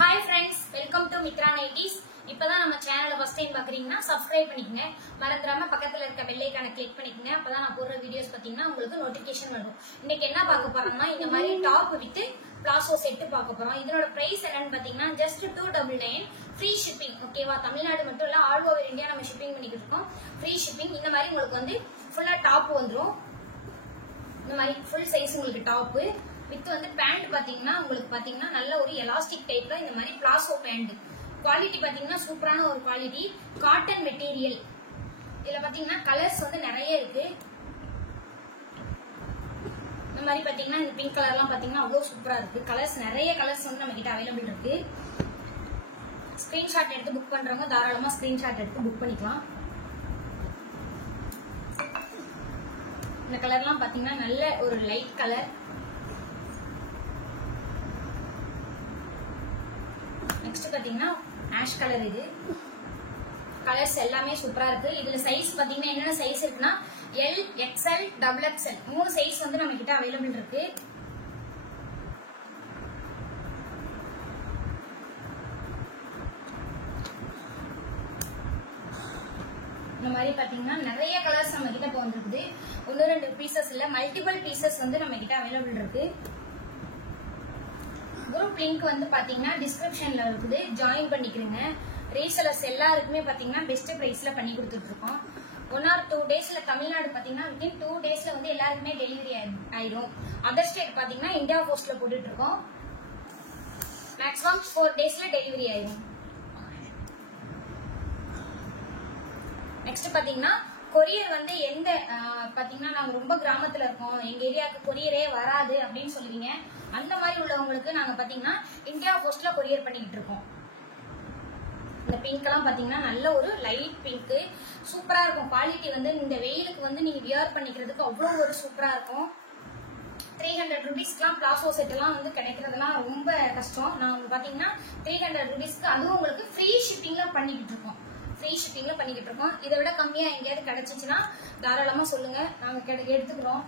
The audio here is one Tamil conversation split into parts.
Hi friends, welcome to Mitra Nighties. இப்பதான் நம்ம சேனலை ஃபர்ஸ்ட் டைம் பாக்குறீங்கன்னா சப்ஸ்கிரைப் பண்ணிக்கங்க. மறந்துடாம பக்கத்துல இருக்க பெல் ஐகானை கிளிக் பண்ணிக்கங்க. அப்பதான் நான் போடுற வீடியோஸ் பாத்தீங்கன்னா உங்களுக்கு நோட்டிபிகேஷன் வரும். இன்னைக்கு என்ன பார்க்க போறோம்னா இந்த மாதிரி டாப் வித் பிளாசோ செட் பார்க்க போறோம். இதோட பிரைஸ் என்னன்னு பாத்தீங்கன்னா just 299 ஃப்ரீ ஷிப்பிங். ஓகேவா? தமிழ்நாடு மட்டும் இல்ல ஆல் ஓவர் இந்தியா நம்ம ஷிப்பிங் பண்ணிட்டு இருக்கோம். Free shipping. இந்த மாதிரி உங்களுக்கு வந்து ஃபுல்லா டாப் வந்துரும். இந்த மாதிரி ஃபுல் சைஸ் உங்களுக்கு டாப் வித் வந்து பேண்ட் பாத்தீங்கன்னா உங்களுக்கு பாத்தீங்கன்னா நல்ல ஒரு எலாஸ்டிக் டைப்ல இந்த மாதிரி பிளாசோ பேண்ட். குவாலிட்டி பாத்தீங்கன்னா சூப்பரான ஒரு குவாலிட்டி, காட்டன் மெட்டீரியல். இதுல பாத்தீங்கன்னா கலர்ஸ் வந்து நிறைய இருக்கு. இந்த மாதிரி பாத்தீங்கன்னா இந்த பிங்க் கலர் எல்லாம் பாத்தீங்கன்னா அவ்வளவு சூப்பரா இருக்கு. கலர்ஸ் நிறைய கலர்ஸ் வந்து நம்ம கிட்ட அவைலபிள் இருக்கு. ஸ்கிரீன்ஷாட் எடுத்து புக் பண்றவங்க தாராளமா ஸ்கிரீன்ஷாட் எடுத்து புக் பண்ணிக்கலாம். இந்த கலர்லாம் பாத்தீங்கன்னா நல்ல ஒரு லைட் கலர். நெக்ஸ்ட் பாத்தீங்கன்னா ஆஷ் கலர். இது கலர்ஸ் எல்லாமே சூப்பரா இருக்கு. இதுல சைஸ் பாத்தீங்கன்னா என்னென்ன சைஸ் இருக்குன்னா L, XL, double XL 3 size வந்து நம்ம கிட்ட அவைலபிள் இருக்கு. இந்த மாதிரி பாத்தீங்கன்னா நிறைய கலர்ஸ் நம்ம கிட்ட இப்போ வந்துருக்குது. 1-2 பீசஸ் இல்ல, மல்டிபிள் பீசஸ் வந்து நம்ம கிட்ட அவைலபிள் இருக்கு. குரூப் லிங்க் வந்து பாத்தீங்கன்னா டிஸ்கிரிப்ஷன்ல இருக்குது, ஜாயின் பண்ணிக்கிறீங்க. ரீசெலர்ஸ் எல்லாருக்குமே பாத்தீங்கன்னா பெஸ்ட் பிரைஸ்ல பண்ணி கொடுத்துட்டு இருக்கோம். 1 or 2 டேஸ்ல தமிழ்நாடு பாத்தீங்கன்னா within 2 டேஸ்ல வந்து எல்லாருக்குமே டெலிவரி ஆயிடும். அதர் ஸ்டேட் பாத்தீங்கன்னா இந்தியா போஸ்ட்ல போட்டுட்டு இருக்கோம். மேக்ஸிமம் 4 டேஸ்ல டெலிவரி ஆயிடும். நெக்ஸ்ட் பாத்தீங்கன்னா கொரியர் வந்து எந்த பாத்தீங்கன்னா நாங்க ரொம்ப கிராமத்துல இருக்கோம், எங்க ஏரியாவுக்கு கொரியரே வராது அப்படின்னு சொல்லுவீங்க. அந்த மாதிரி உள்ளவங்களுக்கு நாங்க பாத்தீங்கன்னா இந்தியா போஸ்ட்ல கொரியர் பண்ணிக்கிட்டு இருக்கோம். இந்த பிங்க் எல்லாம் பாத்தீங்கன்னா நல்ல ஒரு லைட் பிங்க், சூப்பரா இருக்கும். குவாலிட்டி வந்து இந்த வெயிலுக்கு வந்து நீங்க வியர் பண்ணிக்கிறதுக்கு அவ்வளவு ஒரு சூப்பரா இருக்கும். 300 rupeesக்குலாம் பிளாசோ செட் எல்லாம் வந்து கிடைக்கிறதுலாம் ரொம்ப கஷ்டம். நாங்க பாத்தீங்கன்னா 300 rupeesக்கு அதுவும் உங்களுக்கு ஃப்ரீ ஷிப்பிங்ல பண்ணிக்கிட்டு இருக்கோம். இதை விட கம்மியா எங்கேயாவது கிடைச்சிச்சுன்னா தாராளமா சொல்லுங்க, நாங்க எடுத்துக்கிறோம்.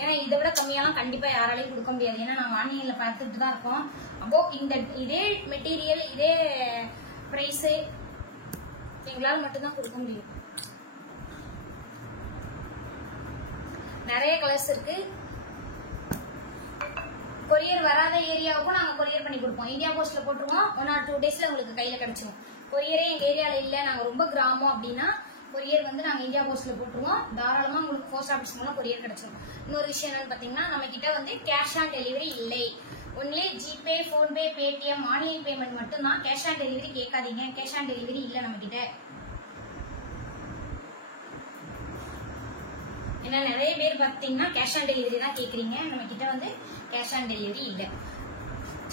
ஏன்னா இதை விட கம்மியெல்லாம் கண்டிப்பா யாராலையும் கொடுக்க முடியாது. ஏன்னா நாங்க ஆன்லைன்ல பார்த்துட்டு தான் இருக்கோம். அப்போ இதே மெட்டீரியல் இதே பிரைஸ் எங்களால் மட்டும்தான் கொடுக்க முடியும். நிறைய கலர்ஸ் இருக்கு. கொரியர் வராத ஏரியாவுக்கும் நாங்க கொரியர் பண்ணி கொடுப்போம். இந்தியா போஸ்ட்ல போட்டுருவோம். 1 or 2 டேஸ்ல உங்களுக்கு கையில கிடைச்சிடும். கொரியரே எங்க ஏரியால இல்ல, நாங்க ரொம்ப கிராமம் அப்படின்னா கொரியர் வந்து நாங்க இந்தியா போஸ்ட்ல போட்டுருவோம். தாராளமா உங்களுக்கு போஸ்ட் ஆபீஸ் மூலம் கொரியர் கிடைச்சிடும். இன்னொரு விஷயம் என்னன்னு பாத்தீங்கன்னா நம்ம கிட்ட வந்து கேஷ் ஆன் டெலிவரி இல்லை. Only GPay, PhonePe, Paytm online payment மட்டும் தான். கேஷ் ஆன் டெலிவரி கேட்காதீங்க, கேஷ் ஆன் டெலிவரி இல்ல நம்ம கிட்ட. ஏன்னா நிறைய பேர் பாத்தீங்கன்னா கேஷ் ஆன் டெலிவரி தான் கேக்குறீங்க. நம்ம கிட்ட வந்து கேஷ் ஆன் டெலிவரி இல்ல.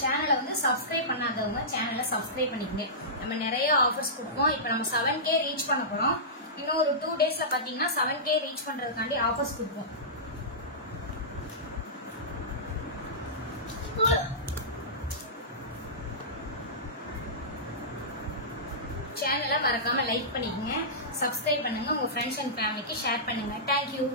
சேனலை வந்து சப்ஸ்கிரைப் பண்ணாதவங்க சேனலை சப்ஸ்கிரைப் பண்ணிக்கங்க. நம்ம நிறைய ஆஃபர்ஸ் கொடுப்போம். இப்ப நம்ம 7K ரீச் பண்ண போறோம். இன்னும் ஒரு 2 டேஸ்ல பாத்தீங்கன்னா 7K ரீச் பண்றதுக்காண்டி ஆஃபர்ஸ் கொடுப்போம். சேனலை மறக்காம லைக் பண்ணிக்கங்க, சப்ஸ்கிரைப் பண்ணுங்க, உங்க ஃப்ரெண்ட்ஸ் அண்ட் ஃபேமிலிக்கு ஷேர் பண்ணுங்க. தேங்க்யூ.